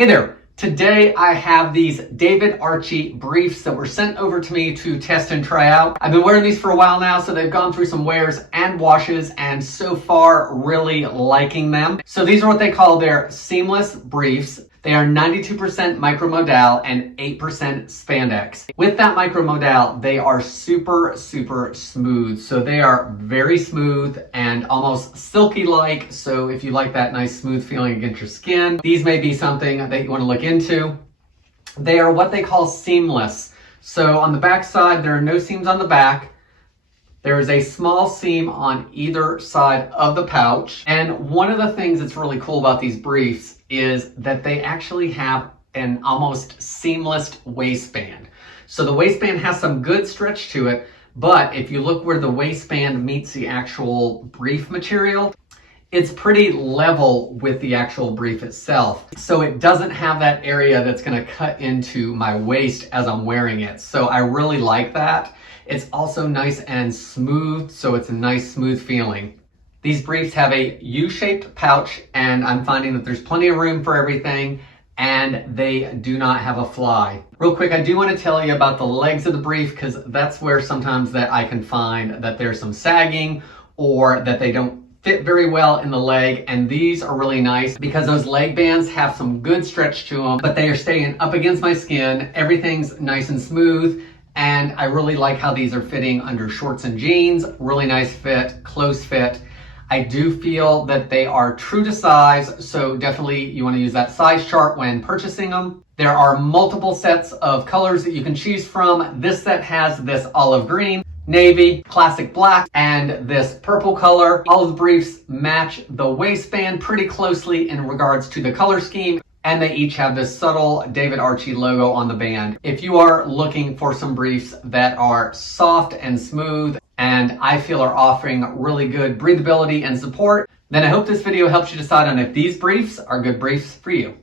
Hey there. Today I have these ARCHY briefs that were sent over to me to test and try out. I've been wearing these for a while now, so they've gone through some wears and washes, and so far really liking them. So these are what they call their seamless briefs. They are 92% micromodal and 8% spandex. With that micromodal, they are super smooth. So they are very smooth and almost silky-like. So if you like that nice smooth feeling against your skin, these may be something that you want to look into. They are what they call seamless. So on the back side, there are no seams on the back. There is a small seam on either side of the pouch. And one of the things that's really cool about these briefs is that they actually have an almost seamless waistband. So the waistband has some good stretch to it, but if you look where the waistband meets the actual brief material, it's pretty level with the actual brief itself. So it doesn't have that area that's gonna cut into my waist as I'm wearing it. So I really like that. It's also nice and smooth, so it's a nice smooth feeling. These briefs have a U-shaped pouch, and I'm finding that there's plenty of room for everything, and they do not have a fly. Real quick, I do want to tell you about the legs of the brief, because that's where sometimes that I can find that there's some sagging or that they don't fit very well in the leg, and these are really nice because those leg bands have some good stretch to them, but they are staying up against my skin. Everything's nice and smooth, and I really like how these are fitting under shorts and jeans. Really nice fit, close fit. I do feel that they are true to size, so definitely you want to use that size chart when purchasing them. There are multiple sets of colors that you can choose from. This set has this olive green, navy, classic black, and this purple color. All of the briefs match the waistband pretty closely in regards to the color scheme, and they each have this subtle ARCHY logo on the band. If you are looking for some briefs that are soft and smooth, and I feel are offering really good breathability and support, then I hope this video helps you decide on if these briefs are good briefs for you.